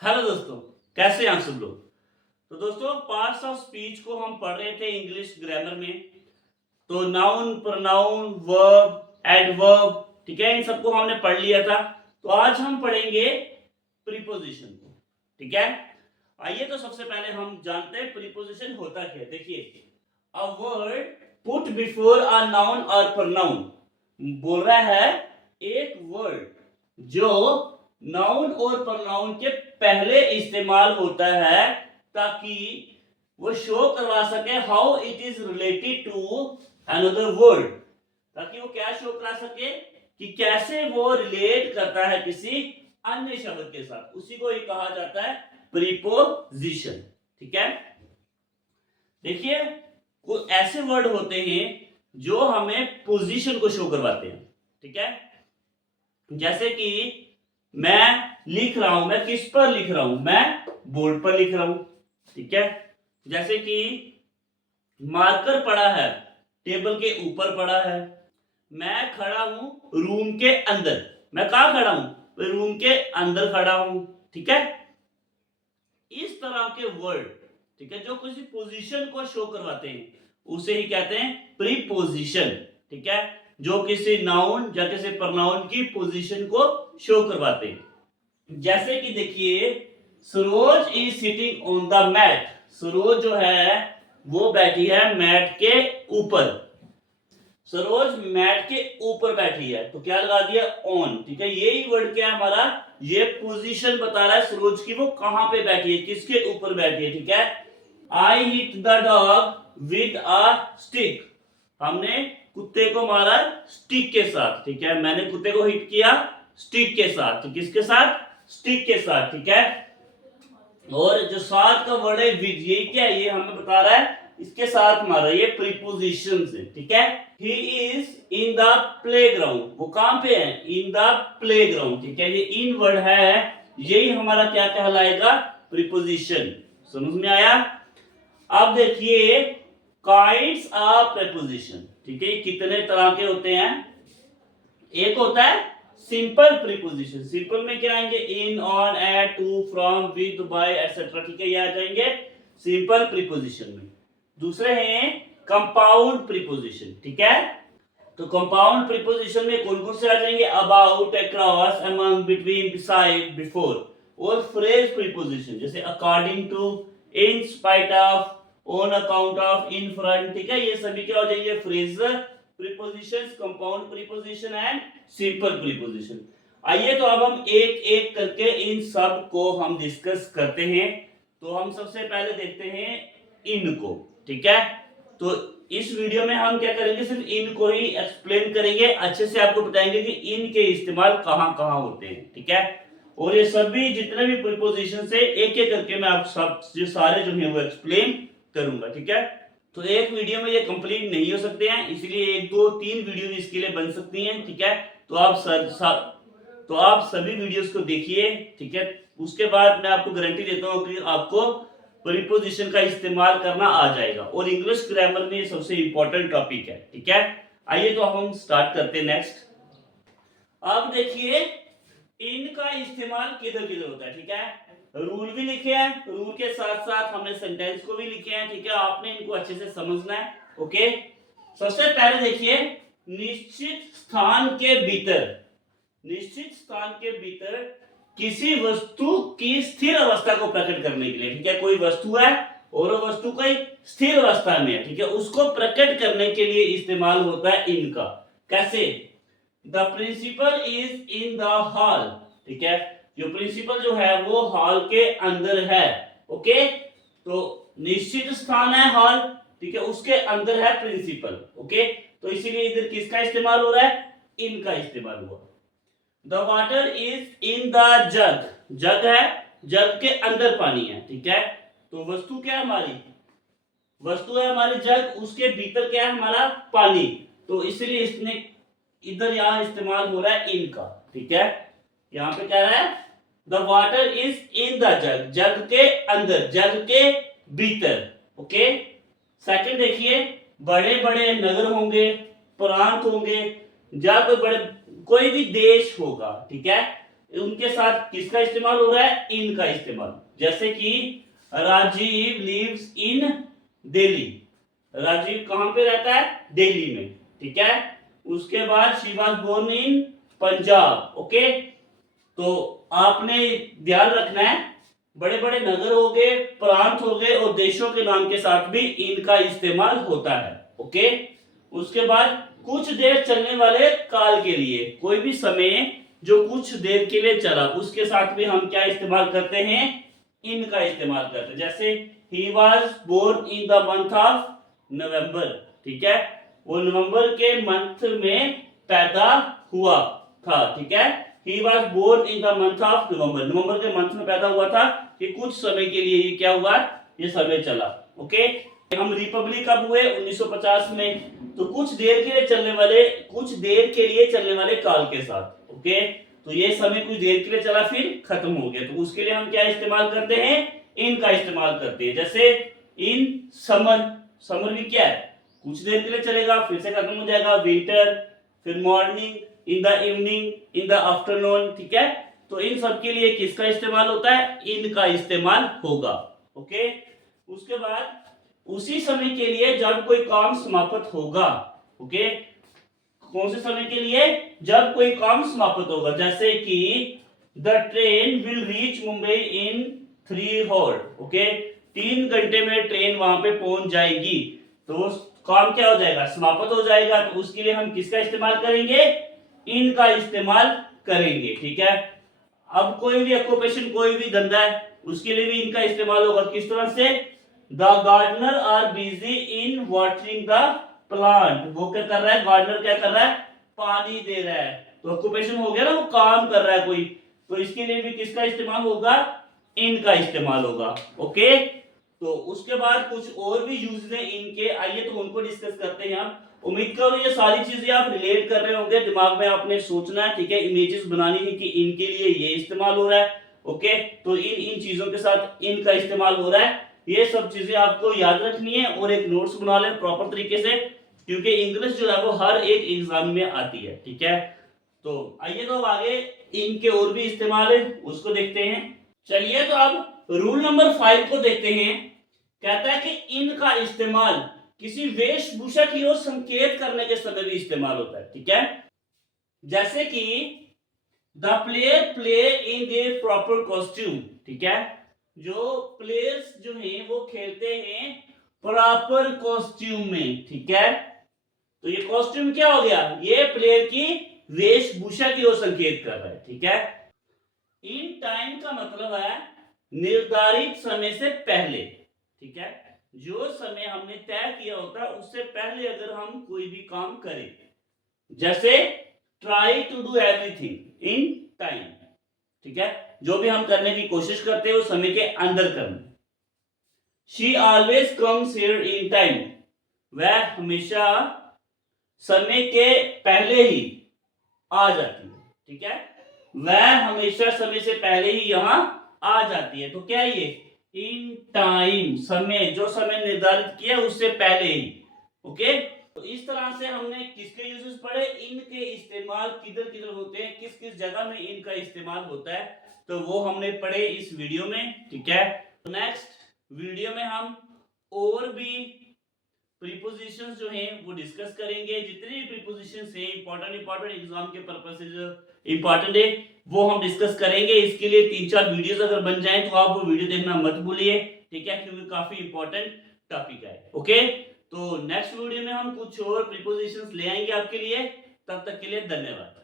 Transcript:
Hello दोस्तों, कैसे हैं आप सब लोग। तो दोस्तों, पार्ट्स ऑफ स्पीच को हम पढ़ रहे थे इंग्लिश ग्रामर में। तो नाउन, प्रोनाउन, वर्ब, एडवर्ब, ठीक है, इन सबको हमने पढ़ लिया था। तो आज हम पढ़ेंगे प्रीपोजिशन को। ठीक है, आइए तो सबसे पहले हम जानते हैं प्रीपोजिशन होता क्या है। देखिए, a word put before a noun और प्रोनाउन। बोल रहा है एक वर्ड जो नाउन और प्रोनाउन के पहले इस्तेमाल होता है ताकि वो शो करवा सके how it is related to another word. ताकि वो क्या शो करा सके कि कैसे वो रिलेट करता है किसी अन्य शब्द के साथ। उसी को ही कहा जाता है प्रीपोजिशन। ठीक है, देखिए, कुछ ऐसे वर्ड होते हैं जो हमें पोजीशन को शो करवाते हैं। ठीक है, जैसे कि मैं लिख रहा हूं, मैं किस पर लिख रहा हूं, मैं बोर्ड पर लिख रहा हूं। ठीक है, जैसे कि मार्कर पड़ा है, टेबल के ऊपर पड़ा है। मैं खड़ा हूं रूम के अंदर। मैं कहां खड़ा हूं, रूम के अंदर खड़ा हूं। ठीक है, इस तरह के वर्ड, ठीक है, जो किसी पोजीशन को शो करवाते हैं उसे ही कहते हैं प्रीपोजिशन। ठीक है, जो किसी नाउन या किसी प्रोनाउन की पोजीशन को शो करवाते हैं। जैसे कि देखिए, Saroj is sitting on the mat. Saroj जो है वो बैठी है मैट के ऊपर। सरोज मैट के ऊपर बैठी है, तो क्या लगा दिया, ऑन। ठीक है, यही वर्ड क्या है हमारा, ये पोजीशन बता रहा है सरोज की वो कहां पे बैठी है, किसके ऊपर बैठी है। ठीक है, I hit the dog with a stick. हमने कुत्ते को मारा स्टिक के साथ। ठीक है, मैंने कुत्ते को हिट किया स्टिक के साथ। तो किसके साथ, स्टिक के साथ। ठीक है, और जो साथ का वर्ड है विद, ये क्या है, ये हमें बता रहा है इसके साथ मारा, ये प्रीपोजिशन से। ठीक है, he is in the playground. वो कहां पे है, इन द प्लेग्राउंड। ठीक है, ये इन वर्ड है, यही हमारा क्या कहलाएगा, प्रीपोजिशन। समझ में आया। अब देखिए, काइंड्स ऑफ प्रीपोजिशन। ठीक है, कितने तरह के होते हैं। एक होता है सिंपल प्रीपोजिशन। सिंपल में क्या आएंगे, in, on, at, to, from, with, by, etcetera. ठीक है, ये आ जाएंगे सिंपल प्रीपोजिशन में। दूसरे हैं कंपाउंड प्रीपोजिशन। ठीक है, तो कंपाउंड प्रीपोजिशन में कौन कौन से आ जाएंगे, about, across, among, between, beside, before. और फ्रेज प्रीपोजिशन जैसे according to, in spite of, on account of, in front. ठीक है, ये सभी क्या हो जाएंगे, phrasal prepositions, compound preposition and simple preposition. आइए तो अब हम एक एक करके इन सब को हम डिस्कस करते हैं। तो हम सबसे पहले देखते हैं इन को। ठीक है, तो इस वीडियो में हम क्या करेंगे, सिर्फ इन को ही एक्सप्लेन करेंगे, अच्छे से आपको बताएंगे कि इन के इस्तेमाल कहां कहां होते हैं। ठीक है, और ये सभी जितने भी प्रीपोजिशन है एक एक करके मैं आप सब जो सारे जो है वो एक्सप्लेन करूंगा। ठीक है, तो एक वीडियो में ये कंप्लीट नहीं हो सकते हैं, इसलिए एक दो तीन वीडियो इसके लिए बन सकती हैं। ठीक है, तो आप सभी वीडियोस को देखिए। ठीक है, उसके बाद मैं आपको गारंटी देता हूं कि आपको प्रीपोजिशन का इस्तेमाल करना आ जाएगा, और इंग्लिश ग्रामर में सबसे इंपॉर्टेंट टॉपिक है। ठीक है, आइए तो हम स्टार्ट करते हैं नेक्स्ट। अब देखिए, इनका इस्तेमाल किधर किधर होता है। ठीक है, रूल भी लिखे हैं, रूल के साथ साथ हमने सेंटेंस को भी लिखे हैं। ठीक है, आपने इनको अच्छे से समझना है। ओके, सबसे पहले देखिए, निश्चित स्थान के भीतर। निश्चित स्थान के भीतर किसी वस्तु की स्थिर अवस्था को प्रकट करने के लिए। ठीक है, कोई वस्तु है और वो वस्तु कोई स्थिर अवस्था में है। ठीक है, उसको प्रकट करने के लिए इस्तेमाल होता है इनका। कैसे, the principal is in the hall. ठीक है, जो प्रिंसिपल जो है वो हॉल के अंदर है। ओके, तो निश्चित स्थान है हॉल, ठीक है, उसके अंदर है प्रिंसिपल। ओके, तो इसीलिए इधर किसका इस्तेमाल हो रहा है, इनका इस्तेमाल हुआ। The water is in the jug. Jug है, जग के अंदर पानी है। ठीक है, तो वस्तु क्या है हमारी, वस्तु है हमारी जग, उसके भीतर क्या है हमारा पानी। तो इसलिए इसने इधर यहां इस्तेमाल हो रहा है इनका। ठीक है, यहां पे क्या है, the water is in the jug, jug के अंदर, जग के भीतर। ओके, सेकंड देखिए, बड़े बड़े नगर होंगे, प्रांत होंगे, या कोई बड़े कोई भी देश होगा। ठीक है, उनके साथ किसका इस्तेमाल हो रहा है, इन का इस्तेमाल। जैसे कि राजीव लिव्स इन दिल्ली, राजीव कहां पे रहता है, दिल्ली में, ठीक है। उसके बाद she was born in Punjab, okay. तो आपने ध्यान रखना है, बड़े बड़े नगर हो गए, प्रांत हो गए और देशों के नाम के साथ भी इनका इस्तेमाल होता है, ओके। उसके बाद कुछ देर चलने वाले काल के लिए, कोई भी समय जो कुछ देर के लिए चला, उसके साथ भी हम क्या इस्तेमाल करते हैं, इनका इस्तेमाल करते हैं। जैसे he was born in the month of November, ठीक है, वो नवंबर के मंथ में पैदा हुआ था, ठीक है। He was born in the month of November, November के मंथ में पैदा हुआ था, कि कुछ समय के लिए ये क्या हुआ, ये समय चला, ओके। हम रिपब्लिक कब हुए, 1950 में। तो कुछ देर के लिए चलने वाले, कुछ देर के लिए चलने वाले काल के साथ, ओके। तो ये समय कुछ देर के लिए चला, फिर खत्म हो गया, तो उसके लिए हम क्या इस्तेमाल करते हैं, इनका इस्तेमाल करते हैं। जैसे इन समर, समर भी क्या है, कुछ देर के लिए चलेगा, फिर से खत्म हो जाएगा। विंटर, फिर morning, in the evening, in the afternoon, ठीक है। तो इन सब के लिए किसका इस्तेमाल होता है, इनका इस्तेमाल होगा, ओके। उसके बाद उसी समय के लिए जब कोई काम समाप्त होगा, ओके, कौन से समय के लिए, जब कोई काम समाप्त होगा। जैसे कि the train will reach Mumbai in 3 hour, okay, 3 घंटे में ट्रेन वहां पे पहुंच जाएगी। तो काम क्या हो जाएगा, समाप्त हो जाएगा। तो उसके लिए हम किसका इस्तेमाल करेंगे, इनका इस्तेमाल करेंगे, ठीक है। अब कोई भी ऑक्यूपेशन, कोई भी धंधा है, उसके लिए भी इनका इस्तेमाल होगा। किस तरह से, the gardener are busy in watering the plant, वो क्या कर रहा है, गार्डनर क्या कर रहा है, पानी दे रहा है। तो ऑक्यूपेशन हो गया ना, वो काम कर रहा है कोई, तो इसके लिए भी किसका इस्तेमाल होगा, इनका इस्तेमाल होगा, ओके। तो उसके बाद कुछ और भी यूज है इनके, आइए तो उनको डिस्कस करते हैं। आप उम्मीद करो ये सारी चीजें आप रिलेट कर रहे होंगे, दिमाग में आपने सोचना है, ठीक है, इमेजेस बनानी है कि इनके लिए ये इस्तेमाल हो रहा है, ओके। तो इन इन चीजों के साथ इनका इस्तेमाल हो रहा है, ये सब चीजें आपको याद रखनी है और एक नोट्स बना लें प्रॉपर तरीके से, क्योंकि इंग्लिश जो है वो हर एक एग्जाम में आती है, ठीक है। तो आइए तो अब आगे इनके और भी इस्तेमाल है उसको देखते हैं। चलिए तो अब रूल नंबर 5 को देखते हैं। कहता है कि इनका इस्तेमाल किसी वेशभूषा की ओर संकेत करने के समय भी इस्तेमाल होता है, ठीक है। जैसे कि the player play in their proper costume, ठीक है, जो प्लेयर्स जो हैं वो खेलते हैं प्रॉपर कॉस्ट्यूम में, ठीक है। तो ये कॉस्ट्यूम क्या हो गया, ये प्लेयर की वेशभूषा की ओर संकेत कर रहा है, ठीक है। इन टाइम का मतलब है निर्धारित समय से पहले, ठीक है। जो समय हमने तय किया होता है उससे पहले अगर हम कोई भी काम करें, जैसे try to do everything in time, ठीक है, जो भी हम करने की कोशिश करते हैं वो समय के अंदर करना। She always comes here in time, वह हमेशा समय के पहले ही आ जाती है, ठीक है। वह हमेशा समय से पहले ही यहां आ जाती है। तो क्या ये इन टाइम, समय, जो समय निर्धारित किया उससे पहले ही, ओके। तो इस तरह से हमने किसके यूजेस पढ़े, इनके इस्तेमाल किधर किधर होते हैं, किस किस जगह में इनका इस्तेमाल होता है, तो वो हमने पढ़े इस वीडियो में, ठीक है। तो नेक्स्ट वीडियो में हम और भी प्रीपोजिशंस जो हैं वो डिस्कस करेंगे। जितने भी प्रीपोजिशंस हैं इंपॉर्टेंट एग्जाम के पर्पस से जो इंपॉर्टेंट है वो हम डिस्कस करेंगे। इसके लिए 3-4 वीडियोस अगर बन जाएं तो आप वो वीडियो देखना मत भूलिए, ठीक है, क्योंकि काफी इंपॉर्टेंट टॉपिक है, ओके। तो नेक्स्ट वीडियो में हम कुछ और प्रीपोजिशंस ले आएंगे आपके लिए। तब तक के लिए धन्यवाद।